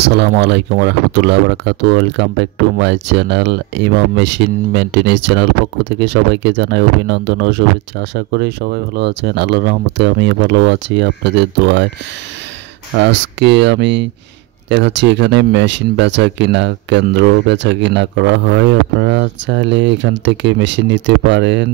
আসসালামু আলাইকুম রহমতুল্লাহ বারাকাতু। Welcome back to my channel Imam machine maintenance channel পক্ষ থেকে সবাইকে জানাই অভিনন্দন ও শুভেচ্ছা। আশা করি সবাই ভালো আছেন। আল্লাহর রহমতে আমি ভালো আছি, আপনাদের দোয়ায়। আজকে আমি দেখাচ্ছি এখানে মেশিন বেচা কিনা কেন্দ্র, বেচা কিনা করা হয়। আপনারা চাইলে এখান থেকে মেশিন নিতে পারেন।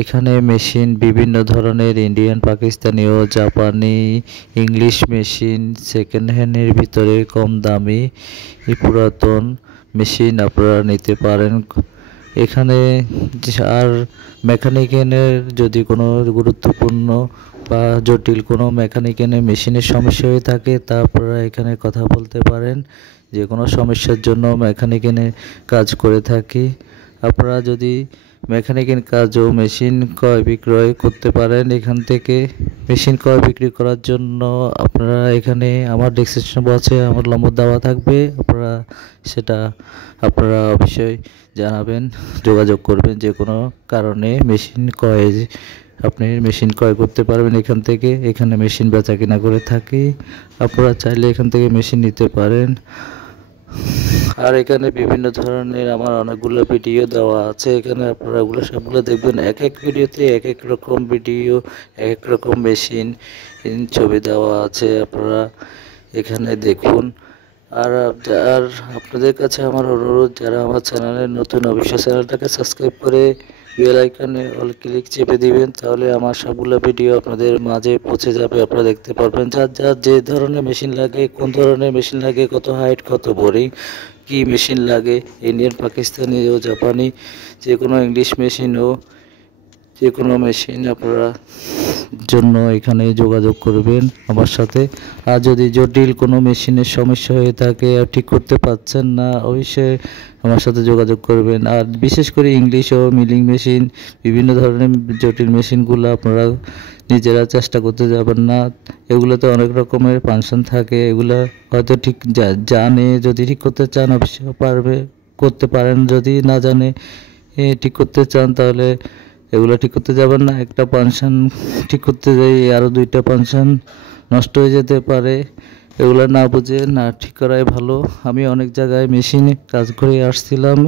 এখানে মেশিন বিভিন্ন ধরনের ইন্ডিয়ান, পাকিস্তানি ও জাপানি ইংলিশ মেশিন সেকেন্ড হ্যান্ডের ভিতরে কম দামি পুরাতন মেশিন আপনারা নিতে পারেন এখানে। আর মেকানিক্যালের যদি কোনো গুরুত্বপূর্ণ বা জটিল কোনো মেকানিক্যালের মেশিনের সমস্যা হয়ে থাকে তা আপনারা এখানে কথা বলতে পারেন। যে কোনো সমস্যার জন্য মেকানিক্যালের কাজ করে থাকি। আপনারা যদি মেকানিক্যাল কাজ ও মেশিন ক্রয় বিক্রয় করতে পারেন এখান থেকে। মেশিন ক্রয় বিক্রি করার জন্য আপনারা এখানে আমার ডেসক্রিপশন বক্সে আমার নম্বর দেওয়া থাকবে, আপনারা অবশ্যই জানাবেন, যোগাযোগ করবেন। যে কোনো কারণে আপনি মেশিন ক্রয় করতে পারবেন এখান থেকে। এখানে মেশিন বেচা কিনা করে থাকি, আপনারা চাইলে এখান থেকে মেশিন নিতে পারেন। আর এখানে বিভিন্ন ধরনের আমার অনেকগুলো ভিডিও দেওয়া আছে, এখানে আপনারা ওগুলো সবগুলো দেখবেন। এক এক ভিডিওতে এক এক রকম ভিডিও, এক এক রকম মেশিন ছবি দেওয়া আছে, আপনারা এখানে দেখুন। আর আর আপনাদের কাছে আমার অনুরোধ, যারা আমার চ্যানেলে নতুন অবশ্যই চ্যানেলটাকে সাবস্ক্রাইব করে বেল আইকনে অল ক্লিক চেপে দিবেন, তাহলে আমার সবগুলো ভিডিও আপনাদের মাঝে পৌঁছে যাবে। আপনারা দেখতে পারবেন যার যার যে ধরনের মেশিন লাগে, কোন ধরনের মেশিন লাগে, কত হাইট, কত বোরিং, কি মেশিন লাগে, ইন্ডিয়ান, পাকিস্তানি ও জাপানি, যে কোনো ইংলিশ মেশিন ও যে কোনো মেশিন আপনারা জন্য এখানে যোগাযোগ করবেন আমার সাথে। আর যদি জটিল কোনো মেশিনের সমস্যা হয়ে থাকে আর ঠিক করতে পারছেন না, অবশ্যই আমার সাথে যোগাযোগ করবেন। আর বিশেষ করে ইংলিশ ও মিলিং মেশিন, বিভিন্ন ধরনের জটিল মেশিনগুলো আপনারা নিজেরা চেষ্টা করতে যাবেন না। এগুলোতে অনেক রকমের ফাংশন থাকে, এগুলো হয়তো ঠিক জানে, যদি ঠিক করতে চান অবশ্যই করতে পারেন। যদি না জানে ঠিক করতে চান তাহলে এগুলো ঠিক করতে যাবেন না। একটা ফাংশন ঠিক করতে যাই আরও দুইটা ফাংশন নষ্ট হয়ে যেতে পারে, এগুলো না বুঝে না ঠিক করাই ভালো। আমি অনেক জায়গায় মেশিনে কাজ করে আসছিলাম,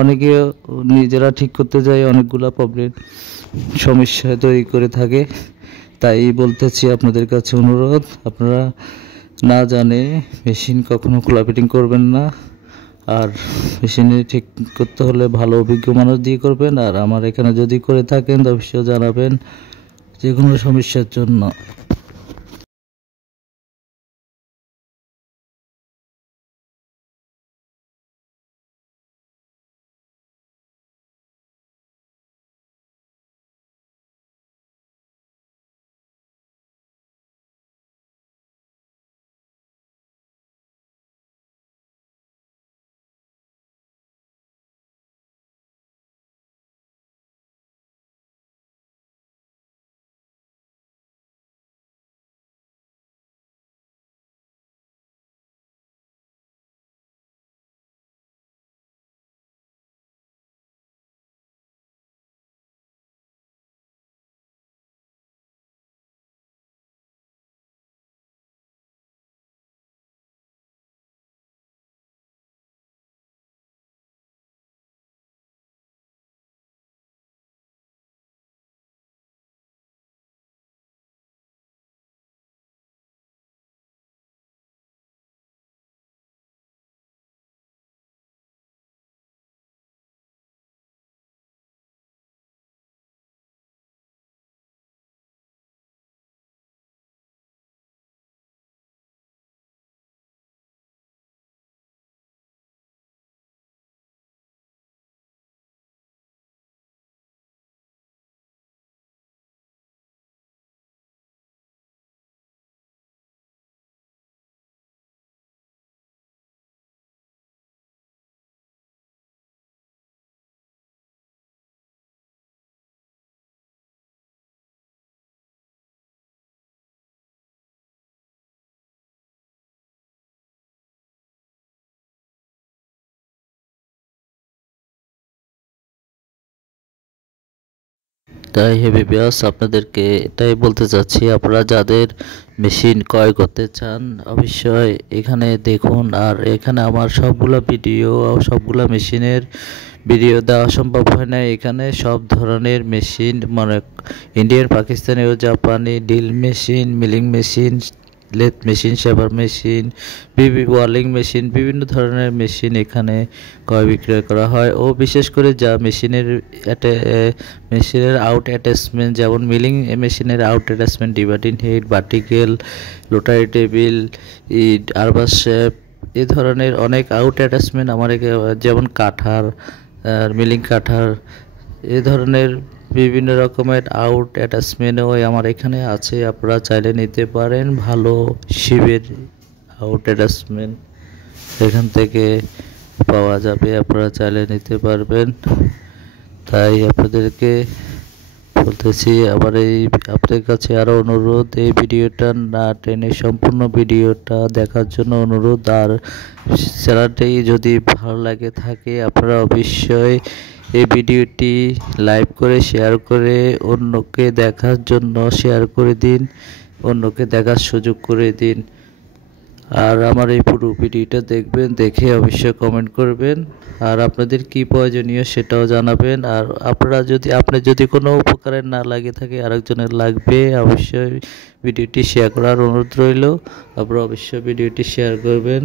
অনেকে নিজেরা ঠিক করতে যায় অনেকগুলো প্রবলেম সমস্যা তৈরি করে থাকে। তাই বলতেছি আপনাদের কাছে অনুরোধ, আপনারা না জানে মেশিন কখনো খোলা ফিটিং করবেন না। আর মেশিনে ঠিক করতে হলে ভালো অভিজ্ঞ মানুষ দিয়ে করবেন। আর আমার এখানে যদি করে থাকেন অবশ্যই জানাবেন যে কোনো সমস্যার জন্য। তাই হেভি ভিউয়ার্স, আপনাদেরকে এটাই বলতে চাচ্ছি, আপনারা যাদের মেশিন ক্রয় করতে চান অবশ্যই এখানে দেখুন। আর এখানে আমার সবগুলা মেশিনের ভিডিও দেওয়া সম্ভব হয় না। এখানে সব ধরনের মেশিন, মানে ইন্ডিয়ান, পাকিস্তানি ও জাপানি drill machine, milling machine, lathe machine, shaper machine, ওয়ালিং মেশিন, বিভিন্ন ধরনের মেশিন এখানে ক্রয় বিক্রয় করা হয়। ও বিশেষ করে যা মেশিনের আউট অ্যাটাচমেন্ট, যেমন মিলিং মেশিনের out attachment, dividing head, vertical, rotary table, আরবাস শেপ, এ ধরনের অনেক আউট অ্যাটাচমেন্ট আমার যেমন কাঠার, মিলিং কাঠার, এ ধরনের বিভিন্ন রকমের আউট অ্যাটাচমেন্টও আমার এখানে আছে। আপনারা চাইলে নিতে পারেন। ভালো শিবের আউট অ্যাটাচমেন্ট এখান থেকে পাওয়া যাবে, আপনারা চাইলে নিতে পারবেন। তাই আপনাদেরকে বলতেছি, আবার আপনাদের কাছে আরও অনুরোধ, এই ভিডিওটা না টেনে সম্পূর্ণ ভিডিওটা দেখার জন্য অনুরোধ। আর চ্যানেলটি যদি ভালো লাগে থাকে আপনারা অবশ্যই এই ভিডিওটি লাইক করে শেয়ার করে অন্যকে দেখার জন্য শেয়ার করে দিন, অন্যকে দেখার সুযোগ করে দিন। আর আমার এই পুরো ভিডিওটা দেখবেন, দেখে অবশ্যই কমেন্ট করবেন। আর আপনাদের কি প্রয়োজনীয় সেটাও জানাবেন। আর আপনার যদি কোনো উপকারের না লাগে থাকে, আরেকজনের লাগবে, অবশ্যই ভিডিওটি শেয়ার করার অনুরোধ রইল। আপনারা অবশ্যই ভিডিওটি শেয়ার করবেন।